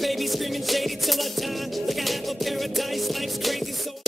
baby, screaming shady till I die. Like I have a paradise, life's crazy, so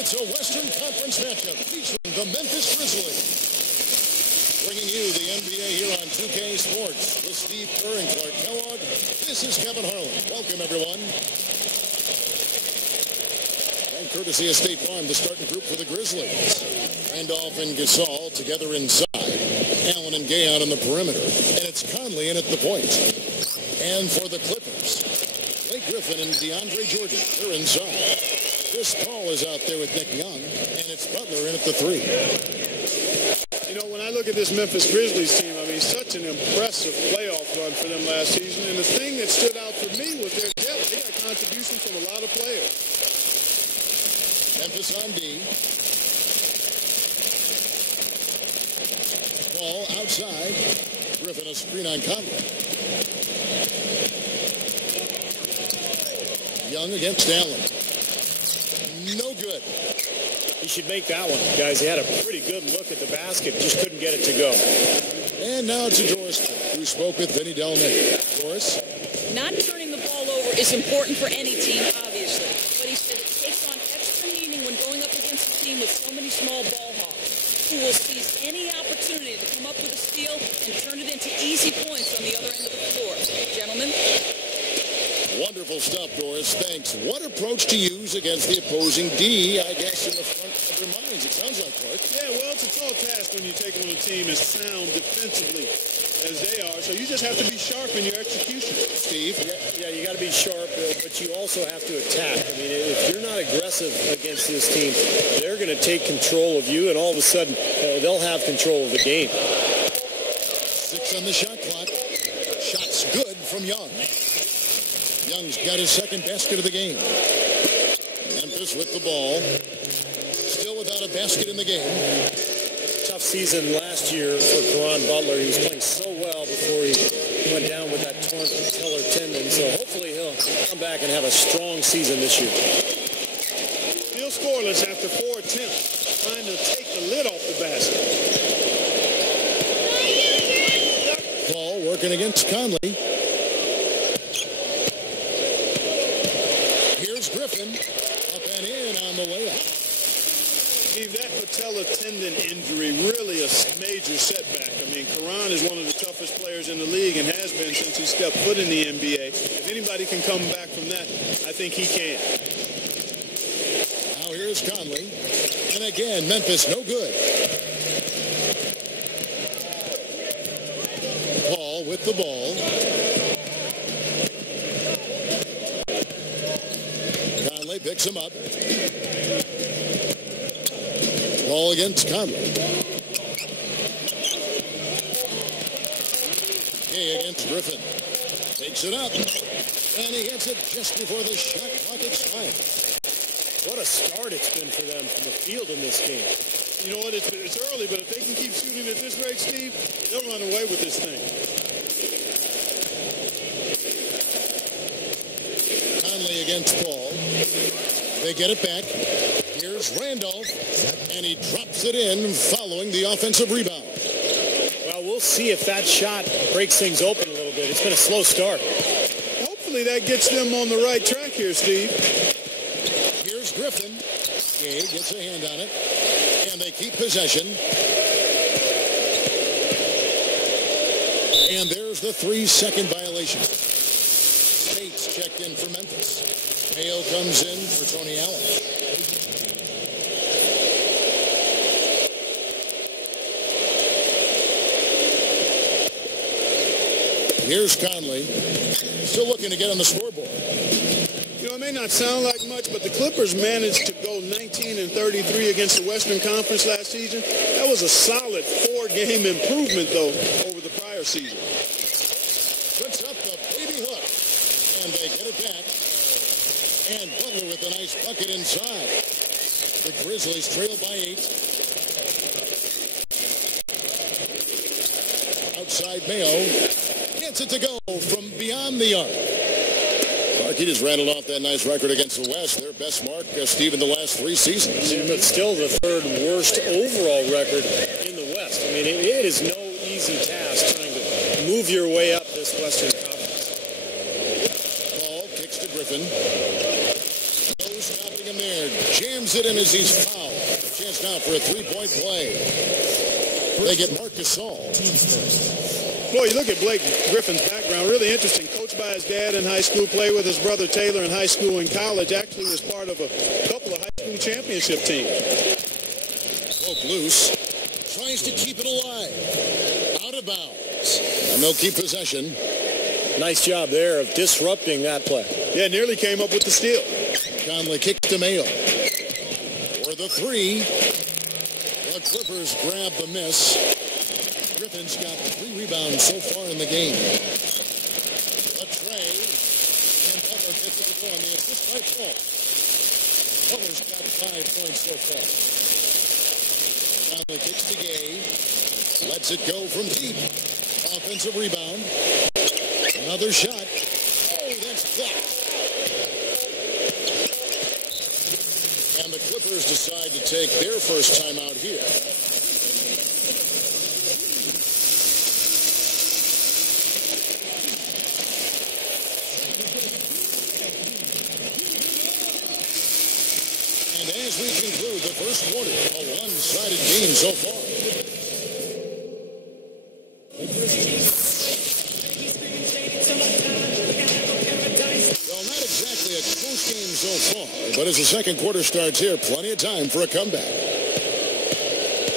It's a Western Conference matchup featuring the Memphis Grizzlies. Bringing you the NBA here on 2K Sports with Steve Kerr and Clark Kellogg. This is Kevin Harlan. Welcome, everyone. And courtesy of State Farm, the starting group for the Grizzlies. Randolph and Gasol together inside. Allen and Gay out on the perimeter. And it's Conley in at the point. And for the Clippers, Blake Griffin and DeAndre Jordan, they're inside. Chris Paul is out there with Nick Young, and it's Butler in at the 3. You know, when I look at this Memphis Grizzlies team, I mean, such an impressive playoff run for them last season. And the thing that stood out for me was their depth. They got contributions from a lot of players. Memphis on D. Ball outside. Griffin a screen on Conley. Young against Allen. No good. He should make that one, guys. He had a pretty good look at the basket, just couldn't get it to go. And now to Doris, who spoke with Vinny Delnay. Doris? Not turning the ball over is important for any team, obviously. But he said it takes on extra meaning when going up against a team with so many small ball hawks, who will seize any opportunity to come up with a steal and turn it into easy points on the other end of the floor. Gentlemen? Wonderful stuff, Doris. Thanks. What approach to use against the opposing D, I guess, in the front of their minds, it sounds like, Clark. Yeah, well, it's a tall task when you take on a team as sound defensively as they are. So you just have to be sharp in your execution. Steve? Yeah, you got to be sharp, but you also have to attack. I mean, if you're not aggressive against this team, they're going to take control of you, and all of a sudden, they'll have control of the game. 6 on the shot clock. Shot's good from Young. Young's got his second basket of the game. Memphis with the ball. Still without a basket in the game. Tough season last year for Caron Butler. He was playing so well before he went down with that torn patellar tendon. So hopefully he'll come back and have a strong season this year. Still scoreless after 4 attempts. Trying to take the lid off the basket. Paul working against Conley. Griffin up and in on the layup. Steve, that patellar tendon injury really a major setback. I mean, Caron is one of the toughest players in the league and has been since he stepped foot in the NBA. If anybody can come back from that, I think he can. Now here's Conley. And again, Memphis no good. Paul with the ball. Picks him up. Ball against Conley. Gay against Griffin. Takes it up. And he hits it just before the shot clock expires. What a start it's been for them from the field in this game. You know what? It's early, but if they can keep shooting at this rate, Steve, they'll run away with this thing. Conley against Paul. They get it back. Here's Randolph, and he drops it in following the offensive rebound. Well, we'll see if that shot breaks things open a little bit. It's been a slow start. Hopefully that gets them on the right track here, Steve. Here's Griffin. Gay gets a hand on it, and they keep possession. There's the 3-second violation. States checked in for Memphis. Mayo comes in for Tony Allen. Here's Conley. Still looking to get on the scoreboard. You know, it may not sound like much, but the Clippers managed to go 19-33 against the Western Conference last season. That was a solid 4-game improvement, though, over the prior season. Puts up the baby hook, and they get it back. And Butler with a nice bucket inside. The Grizzlies trail by 8. Outside Mayo. Gets it to go from beyond the arc. He just rattled off that nice record against the West. Their best mark, Steve, in the last 3 seasons. Yeah, but still the 3rd worst overall record in the West. I mean, it is no easy task trying to move your way up this Western Conference. Ball kicks to Griffin. No stopping him there. Jams it in as he's fouled. Chance now for a 3-point play. They get Marc Gasol. Boy, you look at Blake Griffin's background, really interesting. Coached by his dad in high school, played with his brother Taylor in high school and college. Actually was part of a couple of high school championship teams. Broke loose. Tries to keep it alive. Out of bounds. And they'll keep possession. Nice job there of disrupting that play. Yeah, nearly came up with the steal. Conley kicks to Mayo. For the 3. The Clippers grab the miss. Griffin's got 3 rebounds so far in the game. A tray, and Butler gets it to go on the assist by Paul. Butler's got 5 points so far. Conley kicks to Gay. Lets it go from deep. Offensive rebound. Another shot. Oh, that's blocked. And the Clippers decide to take their first time out here. As we conclude the first quarter, a one-sided game so far. Well, not exactly a close game so far, but as the second quarter starts here, plenty of time for a comeback.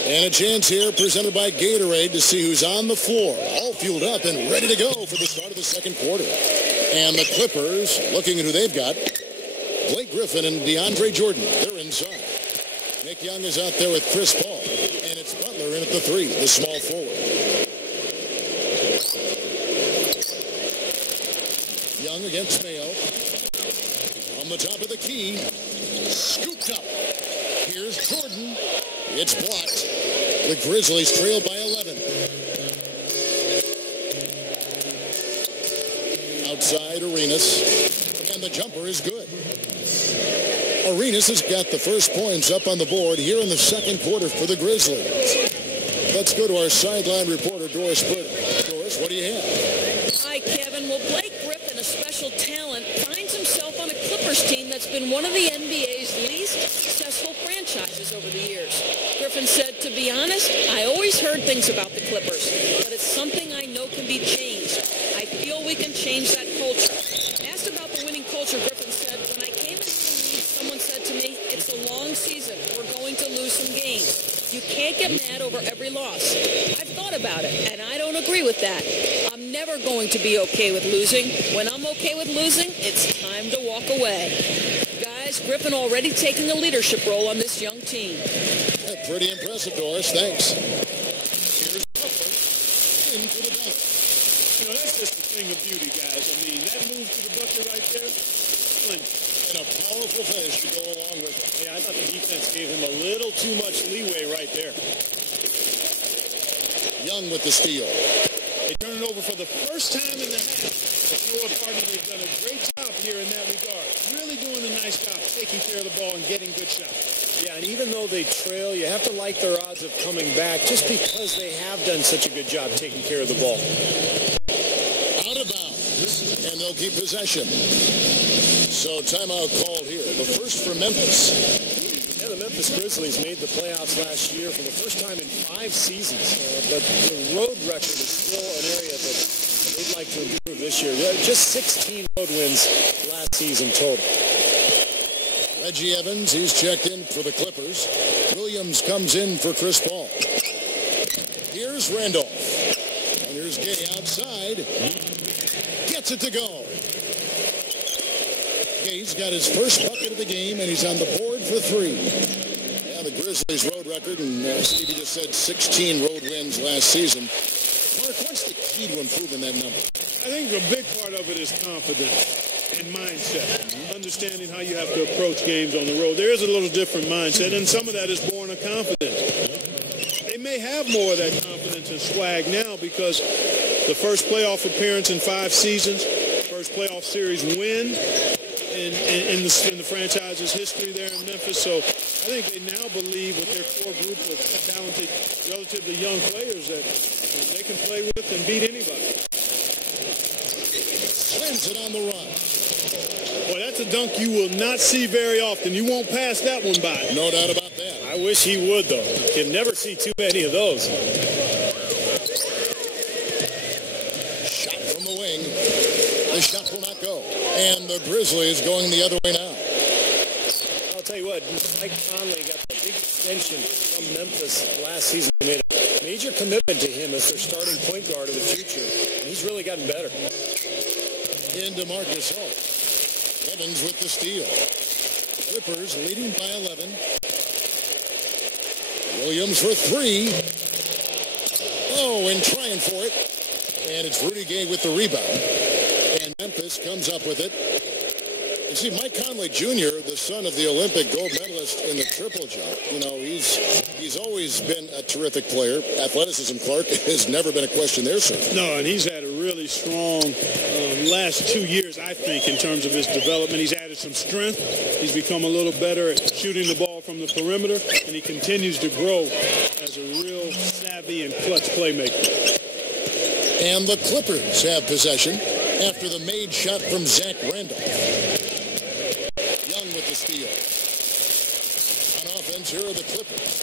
And a chance here presented by Gatorade to see who's on the floor, all fueled up and ready to go for the start of the second quarter. And the Clippers, looking at who they've got, Blake Griffin and DeAndre Jordan, they're inside. Nick Young is out there with Chris Paul, and it's Butler in at the 3, the small forward. Young against Mayo. On the top of the key, scooped up. Here's Jordan. It's blocked. The Grizzlies trail by 11. Outside Arenas, and the jumper is good. Arenas has got the first points up on the board here in the second quarter for the Grizzlies. Let's go to our sideline reporter, Doris Britt. Doris, what do you have? Hi, Kevin. Well, Blake Griffin, a special talent, finds himself on a Clippers team that's been one of the NBA's least successful franchises over the years. Griffin said, to be honest, I always heard things about the Clippers, but it's something I know can be changed. I feel we can change that culture. Asked about the winning culture, Griffin said, when I came into the league, someone said to me, it's a long season. We're going to lose some games. You can't get mad over every loss. I've thought about it, and I don't agree with that. I'm never going to be okay with losing. When I'm okay with losing, it's time to walk away. Guys, Griffin already taking a leadership role on this young team. Yeah, pretty impressive, Doris. Thanks. Here's Butler in for the dunk. You know, that's just the thing of beauty, guys. I mean, that move to the bucket right there, splendid. And a powerful finish to go along with it. Yeah, I thought the defense gave him a little too much leeway right there. Young with the steal. They turn it over for the first time in the half. The floor partner has done a great job here in that regard. Really doing a nice job taking care of the ball and getting good shots. Yeah, and even though they trail, you have to like their odds of coming back just because they have done such a good job taking care of the ball. Out of bounds, and they'll keep possession. So timeout called here. The first for Memphis. Yeah, the Memphis Grizzlies made the playoffs last year for the first time in 5 seasons. But the road record is still an area that they'd like to improve this year. Just 16 road wins last season total. Reggie Evans, he's checked in for the Clippers. Williams comes in for Chris Paul. Here's Randolph. And here's Gay outside. Gets it to go. Gay's got his first bucket of the game, and he's on the board for 3. Yeah, the Grizzlies' road record, and Stevie just said 16 road wins last season. Mark, what's the key to improving that number? I think a big part of it is confidence and mindset. Understanding how you have to approach games on the road. There is a little different mindset, and some of that is born of confidence. They may have more of that confidence and swag now because the first playoff appearance in 5 seasons, first playoff series win in the franchise's history there in Memphis. So I think they now believe with their core group of talented, relatively young players that they can play with and beat anybody. Slams it on the run. Boy, that's a dunk you will not see very often. You won't pass that one by. No doubt about that. I wish he would, though. You can never see too many of those. Shot from the wing. The shot will not go. And the Grizzlies going the other way now. I'll tell you what, Mike Conley got the big extension from Memphis last season. They made a major commitment to him as their starting point guard of the future. And he's really gotten better. Into Marcus Holt. Evans with the steal. Clippers leading by 11. Williams for 3. Oh, and trying for it. And it's Rudy Gay with the rebound. And Memphis comes up with it. You see, Mike Conley Jr., the son of the Olympic gold medalist in the triple jump, you know, he's always been a terrific player. Athleticism, Clark, has never been a question there, sir. No, and he's had a really strong last 2 years, I think, in terms of his development. He's added some strength. He's become a little better at shooting the ball from the perimeter, and he continues to grow as a real savvy and clutch playmaker. And the Clippers have possession after the made shot from Zach Randolph. Young with the steal. On offense, here are the Clippers.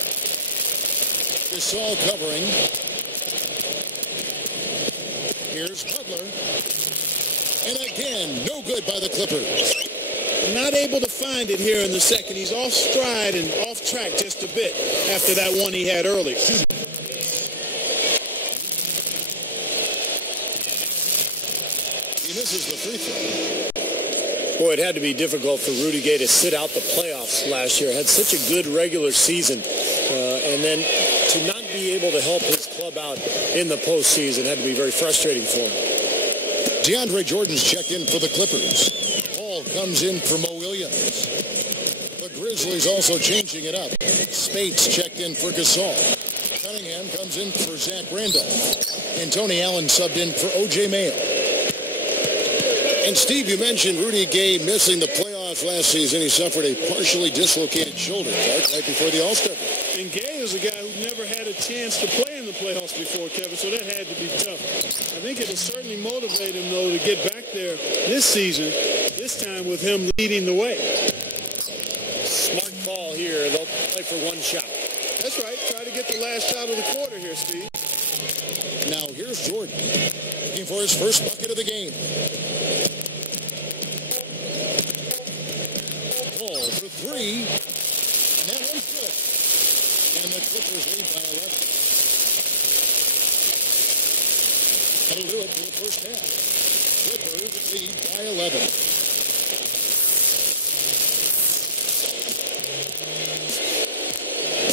Gasol covering. Here's Butler. And again, no good by the Clippers. Not able to find it here in the second. He's off stride and off track just a bit after that one he had earlier. He misses the free throw. Boy, it had to be difficult for Rudy Gay to sit out the playoffs last year. Had such a good regular season. And then to not be able to help his club out in the postseason had to be very frustrating for him. DeAndre Jordan's checked in for the Clippers. Paul comes in for Mo Williams. The Grizzlies also changing it up. Spates checked in for Gasol. Cunningham comes in for Zach Randolph. And Tony Allen subbed in for O.J. Mayo. And Steve, you mentioned Rudy Gay missing the playoffs last season. He suffered a partially dislocated shoulder, right before the All-Star break. And Gay is a guy who never had a chance to play in the playoffs before, Kevin, so that had to be tough. I think it'll certainly motivate him, though, to get back there this season, this time with him leading the way. Smart ball here. They'll play for one shot. That's right. Try to get the last shot of the quarter here, Steve. Now here's Jordan, looking for his first bucket of the game. Paul for 3. And that one's good. And the Clippers lead by 11. That'll do it for the first half. Clippers lead by 11.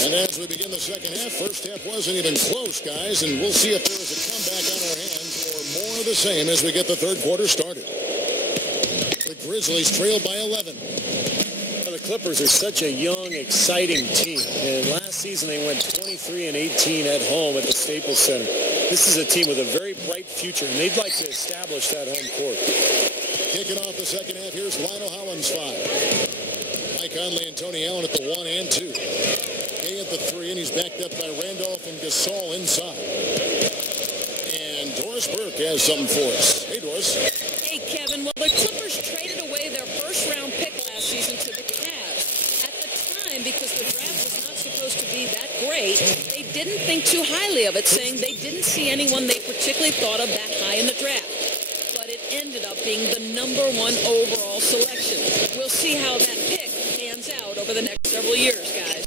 And as we begin the second half, first half wasn't even close, guys, and we'll see if there is a comeback on our hands or more of the same as we get the third quarter started. The Grizzlies trail by 11. Well, the Clippers are such a young, exciting team, and last season they went 23-18 at home at the Staples Center. This is a team with a very bright future, and they'd like to establish that home court. Kicking off the second half, here's Lionel Hollins' 5. Mike Conley and Tony Allen at the 1 and 2. Gay at the 3, and he's backed up by Randolph and Gasol inside. And Doris Burke has something for us. Hey, Doris. Hey, Kevin. Well, the Clippers traded away their first-round pick last season to the Cavs. At the time, because the draft was not supposed to be that great, they didn't think too highly of it, saying they didn't see anyone they particularly thought of that high in the draft. But it ended up being the #1 overall selection. We'll see how that pick pans out over the next several years, guys.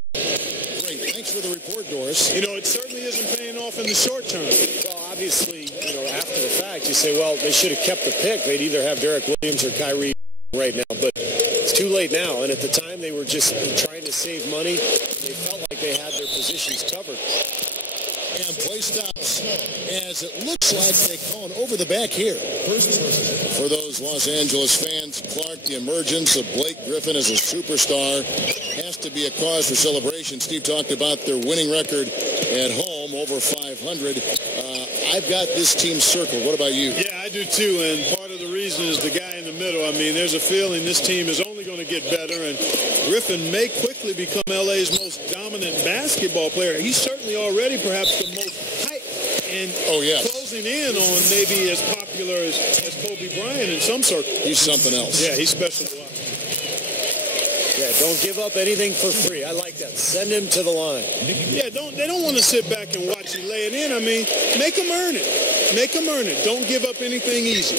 Great. Thanks for the report, Doris. You know, it certainly isn't paying off in the short term. Well, obviously, you know, after the fact, you say, well, they should have kept the pick. They'd either have Derek Williams or Kyrie right now. But it's too late now. And at the time, they were just trying to save money. They felt like they had their positions covered. And play stops as it looks like they call an over the back here. For those Los Angeles fans, Clark, the emergence of Blake Griffin as a superstar has to be a cause for celebration. Steve talked about their winning record at home, over 500. I've got this team circled. What about you? Yeah, I do too, and part of the reason is the guy in the middle. I mean, there's a feeling this team is only going to get better, and Griffin may quickly become LA's most dominant basketball player. He's certainly already perhaps the most hype and closing in on maybe as popular as Kobe Bryant in some circles. He's something else. Yeah, he's special to watch. Yeah, don't give up anything for free. I like that. Send him to the line. Yeah, they don't want to sit back and watch you lay it in. I mean, make them earn it. Make them earn it. Don't give up anything easy.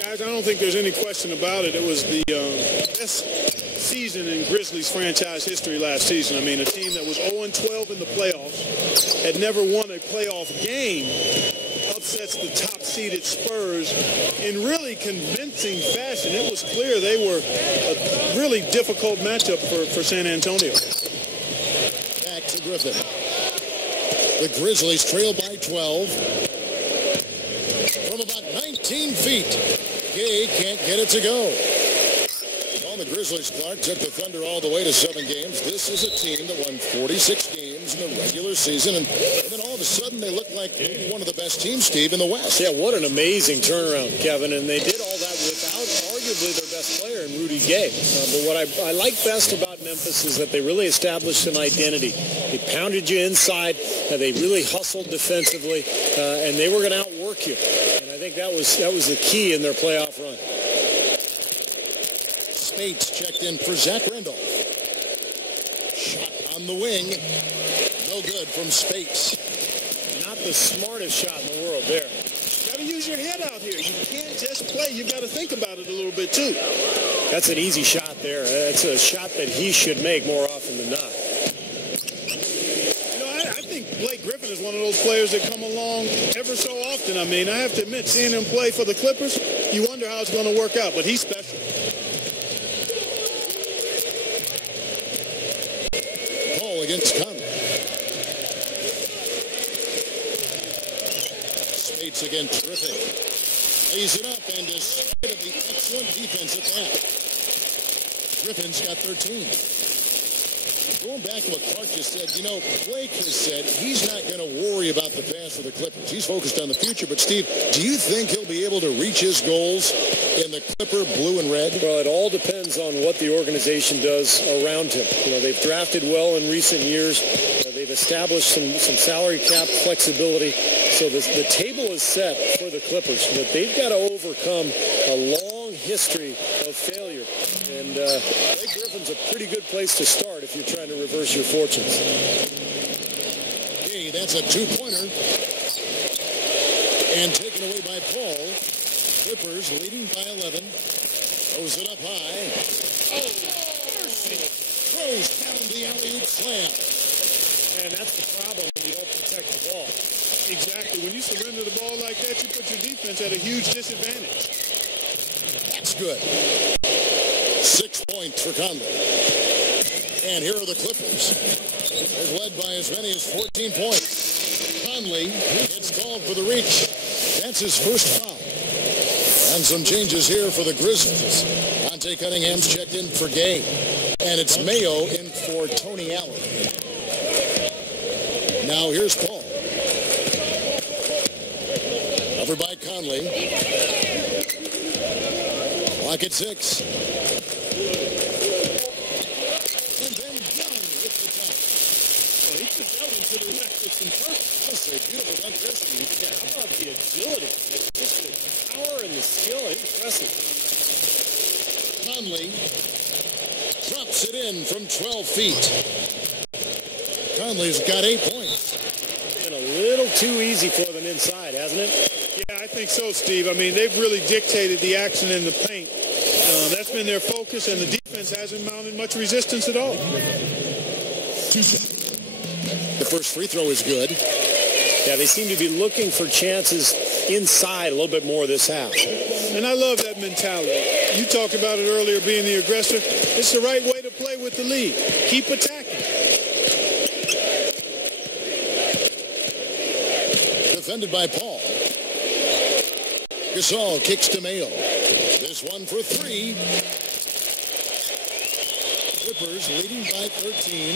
Guys, I don't think there's any question about it. It was the best season in Grizzlies franchise history last season. I mean, a team that was 0-12 in the playoffs, had never won a playoff game, upsets the top-seeded Spurs in really convincing fashion. It was clear they were a really difficult matchup for San Antonio. Back to Griffin. The Grizzlies trail by 12. From about 19 feet, Gay can't get it to go. Well, the Grizzlies, Clark, took the Thunder all the way to 7 games. This is a team that won 46 games in the regular season, and then all of a sudden they look like one of the best teams, Steve, in the West. Yeah, what an amazing turnaround, Kevin, and they did all that without arguably their best player in Rudy Gay. But what I like best about Memphis is that they really established an identity. They pounded you inside, they really hustled defensively, and they were going to outwork you. And I think that was the key in their playoff run. Spates checked in for Zach Randolph. Shot on the wing. No good from Spates. Not the smartest shot in the world there. You got to use your head out here. You can't just play. You've got to think about it a little bit, too. That's an easy shot there. That's a shot that he should make more often than not. You know, I think Blake Griffin is one of those players that come along ever so often. I mean, I have to admit, seeing him play for the Clippers, you wonder how it's going to work out, but he's special. Ball against Conley. Spates again, terrific. Lays it up, and despite of the excellent defense at that, Griffin's got 13. Going back to what Clark just said, you know, Blake has said he's not going to worry about the past for the Clippers. He's focused on the future. But, Steve, do you think he'll be able to reach his goals in the Clipper blue and red? Well, it all depends on what the organization does around him. You know, they've drafted well in recent years. They've established some salary cap flexibility. So the table is set for the Clippers. But they've got to overcome a long history of failure. And Blake Griffin's a pretty good place to start if you're trying to reverse your fortunes. Hey, that's a two-pointer. And taken away by Paul. Clippers leading by 11. Throws it up high. Oh, mercy. Throws down the alley-oop slam. And that's the problem when you don't protect the ball. Exactly. When you surrender the ball like that, you put your defense at a huge disadvantage. That's good. 6 points for Conley. And here are the Clippers. They've led by as many as 14 points. Conley gets called for the reach. That's his first foul. And some changes here for the Grizzlies. Dante Cunningham's checked in for Gay. And it's Mayo in for Tony Allen. Now here's Paul. Covered by Conley. Clock at 6. And then Young hits the top. Well, he took that one to the rack with some purpose. That's a beautiful dunk there, Steve. Yeah, how about the agility? Just the power and the skill. Impressive. Conley drops it in from 12 feet. Conley's got 8 points. Been a little too easy for them inside, hasn't it? Yeah, I think so, Steve. I mean, they've really dictated the action in the paint. That's been their focus, and the defense hasn't mounted much resistance at all. The first free throw is good. Yeah, they seem to be looking for chances inside a little bit more this half. And I love that mentality. You talked about it earlier, being the aggressor. It's the right way to play with the lead. Keep attacking. Defended by Paul. Gasol kicks to Mayo. This one for 3. Clippers leading by 13.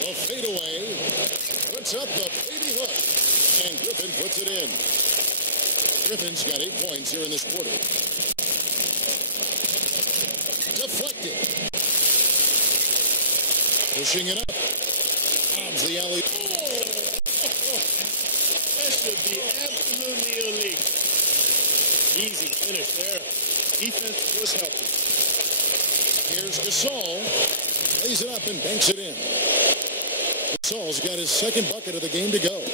The fadeaway. Puts up the baby hook. And Griffin puts it in. Griffin's got 8 points here in this quarter. Deflected. Pushing it up. Bobs the alley. That should be absolutely illegal. Easy finish there. Defense was helping. Here's Gasol. Lays it up and banks it in. Gasol's got his second bucket of the game to go.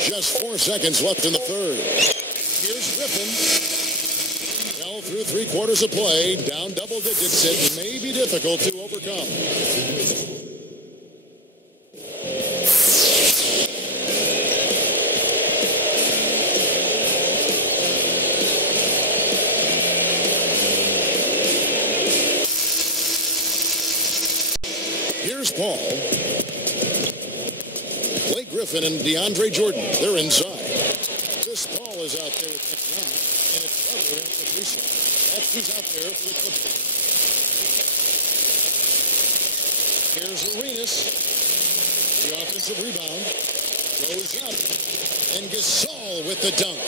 Just 4 seconds left in the third. Here's Griffin. Well, through 3 quarters of play, down double digits. It may be difficult to overcome. Here's Paul. Blake Griffin and DeAndre Jordan, they're inside. Chris Paul is out there with Nick Young, and it's Butler in for 3 shots. That's who's out there for the Clippers. Here's Arenas. The offensive rebound goes up, and Gasol with the dunk.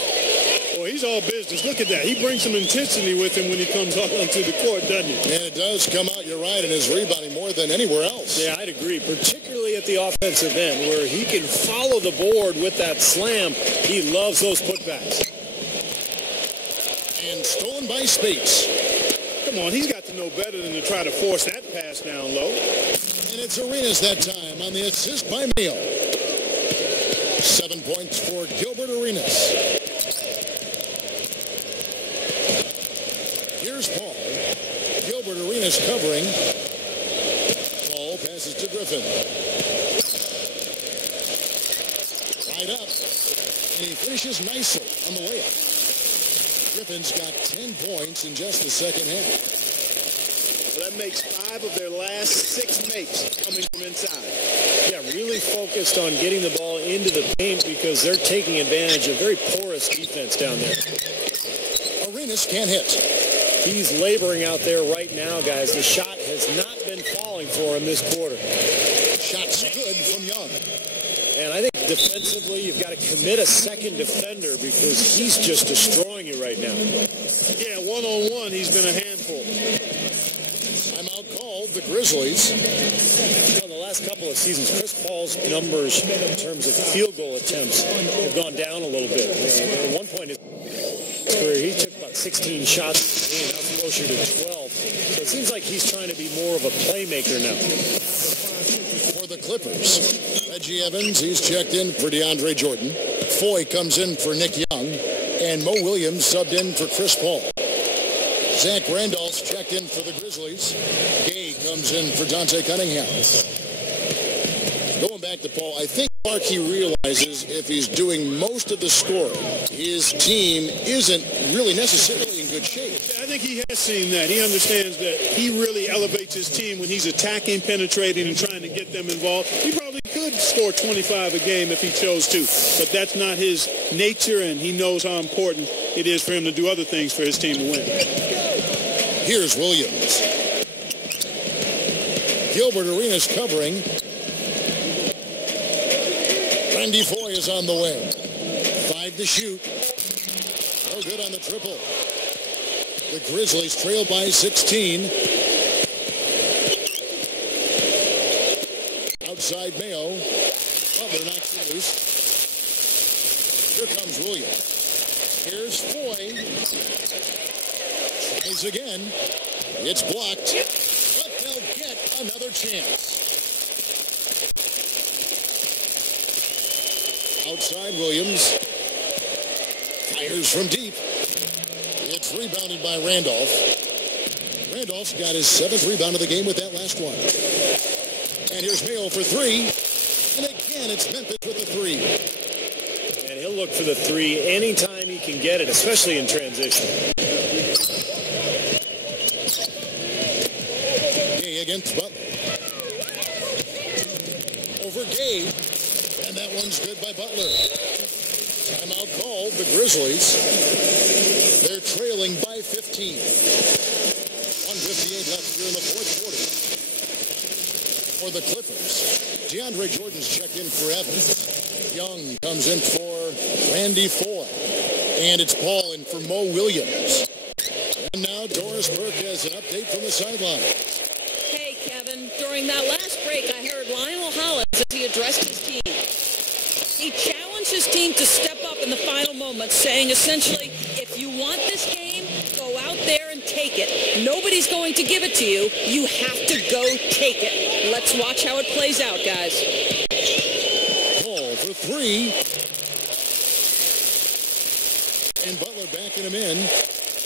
Boy, he's all business. Look at that. He brings some intensity with him when he comes out onto the court, doesn't he? And it does come out, you're right, and his rebounding more than anywhere else. Yeah, I'd agree, particularly at the offensive end where he can follow the board with that slam. He loves those putbacks. And stolen by Spates. Come on, he's got to know better than to try to force that pass down low. And it's Arenas that time on the assist by Mayo. 7 points for Gilbert Arenas. Here's Paul. Gilbert Arenas covering. Paul passes to Griffin. Right up. And he finishes nicely on the layup. Griffin's got 10 points in just the second half. Well, that makes 5 of their last 6 makes coming from inside. Yeah, really focused on getting the ball into the paint because they're taking advantage of very porous defense down there. Arenas can't hit. He's laboring out there right now, guys. The shot has not been falling for him this quarter. Shot's good from Young. And I think defensively, you've got to commit a second defender because he's just destroying you right now. Yeah, one-on-one, he's been a handful. Timeout called the Grizzlies. Well, the last couple of seasons, Chris Paul's numbers in terms of field goal attempts have gone down a little bit. At one point in his career, he took about 16 shots a game. Now it's closer to 12. So it seems like he's trying to be more of a playmaker now. For the Clippers, Reggie Evans, he's checked in for DeAndre Jordan. Foy comes in for Nick Young. And Mo Williams subbed in for Chris Paul. Zach Randolph's checked in for the Grizzlies. Gay comes in for Dante Cunningham. Going back to Paul, I think Markey realizes if he's doing most of the scoring, his team isn't really necessarily in good shape. I think he has seen that. He understands that he really elevates his team when he's attacking, penetrating, and trying to get them involved. He probably could score 25 a game if he chose to, but that's not his nature, and he knows how important it is for him to do other things for his team to win. Here's Williams. Gilbert Arenas covering. Randy Foy is on the way. 5 to shoot. No good on the triple. The Grizzlies trail by 16. Outside Mayo. Butler knocks it loose. Here comes Williams. Here's Foy. Tries again. It's blocked. But they'll get another chance. Outside Williams. Fires from deep. It's rebounded by Randolph. Randolph's got his 7th rebound of the game with that last one. And here's Mayo for 3. And again, it's Memphis with the 3. And he'll look for the 3 anytime he can get it, especially in transition. Gay against Butler. Over Gay. And that one's good by Butler. Timeout called. The Grizzlies. They're trailing by 15. 1:58 left here in the fourth quarter. For the Clippers, DeAndre Jordan's checked in for Evans. Young comes in for Randy Foy. And it's Paul in for Mo Williams. And now Doris Burke has an update from the sideline. Hey, Kevin, during that last break, I heard Lionel Hollins as he addressed his team. He challenged his team to step up in the final moments, saying essentially, if you want this game, go out there and take it. Nobody's going to give it to you. You have to go take it. Let's watch how it plays out, guys. Paul for 3. And Butler backing him in.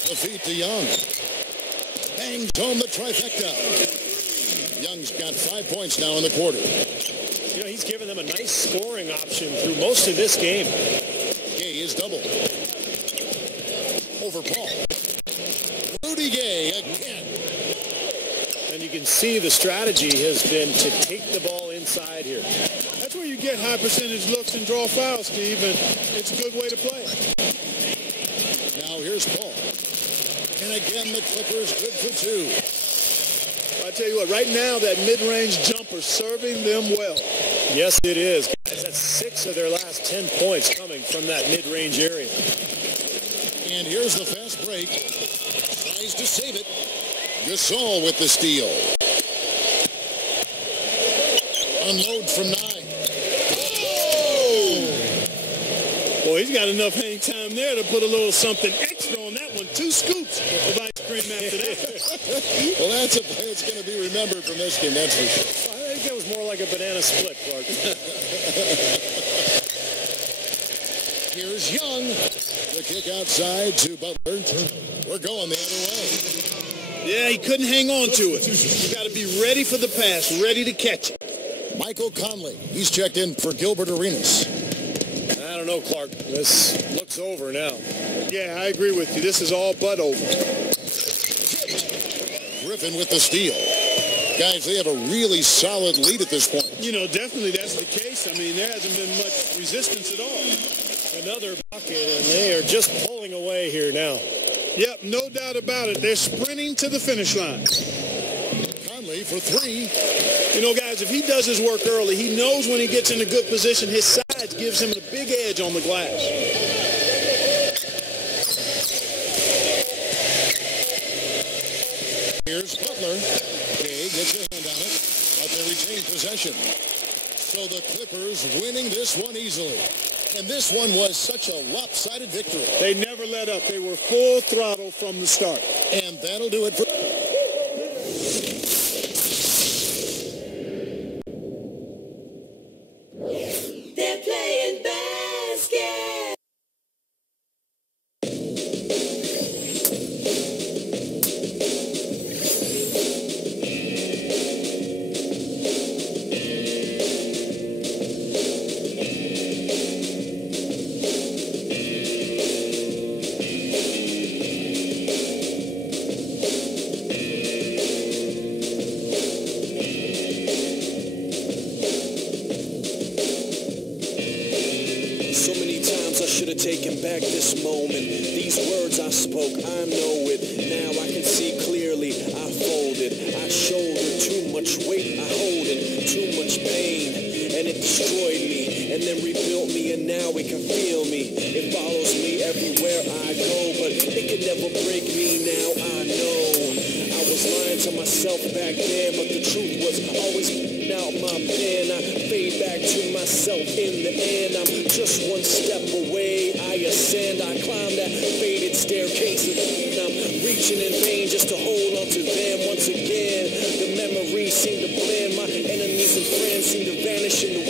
The feet to Young. Bangs home the trifecta. Young's got 5 points now in the quarter. You know, he's given them a nice scoring option through most of this game. Gay is doubled. Over Paul. Rudy Gay again. And you can see the strategy has been to take the ball inside here. That's where you get high percentage looks and draw fouls, Steve, and it's a good way to play. Now here's Paul. And again, the Clippers good for 2. I tell you what, right now, that mid-range jumper serving them well. Yes, it is. Guys, that's 6 of their last 10 points coming from that mid-range area. And here's the fast break. Tries to save it. Gasol with the steal. Unload from 9. Oh! Boy, he's got enough hang time there to put a little something extra on that one. 2 scoops of ice cream after that. Well, that's it's going to be remembered from this game, that's for sure. I think that was more like a banana split, Clark. Here's Young. The kick outside to Butler. We're going the other way. Yeah, he couldn't hang on to it. You got to be ready for the pass, ready to catch it. Michael Conley. He's checked in for Gilbert Arenas. I don't know, Clark. This looks over now. Yeah, I agree with you. This is all but over. Griffin with the steal. Guys, they have a really solid lead at this point. You know, definitely that's the case. I mean, there hasn't been much resistance at all. Another bucket, and they are just pulling away here now. Yep, no doubt about it. They're sprinting to the finish line. Conley for 3. You know, guys, if he does his work early, he knows when he gets in a good position, his size gives him a big edge on the glass. Here's Butler. Gay gets his hand on it, but they retain possession. So the Clippers winning this one easily. And this one was such a lopsided victory. They never let up. They were full throttle from the start. And that'll do it for... They're playing basket. Taking back this moment, these words I spoke, I know it. Now I can see clearly. I folded, I shouldered too much weight, I hold it, too much pain, and it destroyed me, and then rebuilt me, and now it can feel me. It follows me everywhere I go, but it can never break me. Now I know I was lying to myself back then, but the truth was always out my pen. I fade back to myself in the end. I'm just one step away. I ascend, I climb that faded staircase, and I'm reaching in vain just to hold on to them once again. The memories seem to blend, my enemies and friends seem to vanish in the wind.